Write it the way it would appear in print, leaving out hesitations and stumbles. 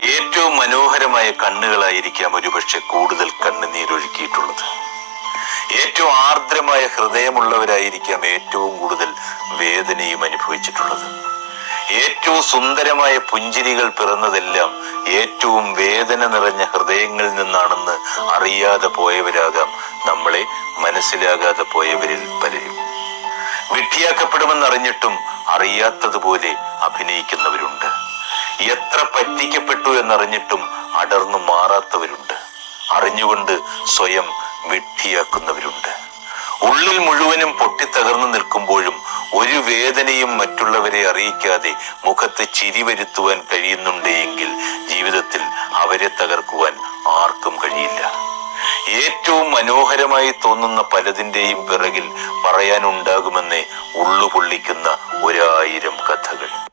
ഏറ്റവും മനോഹരമായ കണ്ണുകളായിരിക്കാം ഒരുപക്ഷെ കൂടുതൽ കണ്ണുനീരൊഴുക്കിയിട്ടുള്ളത്. ഏറ്റവും ആർദ്രമായ ഹൃദയമുള്ളവരായിരിക്കാം ഏറ്റവും കൂടുതൽ വേദനയും അനുഭവിച്ചിട്ടുള്ളത്. ഏറ്റവും സുന്ദരമായ പുഞ്ചിരികൾ പിറന്നതെല്ലാം ഏറ്റവും വേദന നിറഞ്ഞ ഹൃദയങ്ങളിൽ നിന്നാണെന്ന് അറിയാതെ പോയവരാകാം നമ്മളെ മനസ്സിലാകാതെ പോയവരിൽ പലരും. വിഡ്ഢിയാക്കപ്പെടുമെന്നറിഞ്ഞിട്ടും അറിയാത്തതുപോലെ അഭിനയിക്കുന്നവരുണ്ട്. എത്ര പറ്റിക്കപ്പെട്ടു എന്നറിഞ്ഞിട്ടും അടർന്നു മാറാത്തവരുണ്ട്. അറിഞ്ഞുകൊണ്ട് സ്വയം വിഡ്ഢിയാക്കുന്നവരുണ്ട്. ഉള്ളിൽ മുഴുവനും പൊട്ടിത്തകർന്നു നിൽക്കുമ്പോഴും ഒരു വേദനയും മറ്റുള്ളവരെ അറിയിക്കാതെ മുഖത്ത് ചിരി വരുത്തുവാൻ കഴിയുന്നുണ്ടെങ്കിൽ ജീവിതത്തിൽ അവരെ തകർക്കുവാൻ ആർക്കും കഴിയില്ല. ഏറ്റവും മനോഹരമായി തോന്നുന്ന പലതിൻ്റെയും പിറകിൽ പറയാനുണ്ടാകുമെന്ന് ഉള്ളുപൊള്ളിക്കുന്ന 1000 കഥകൾ.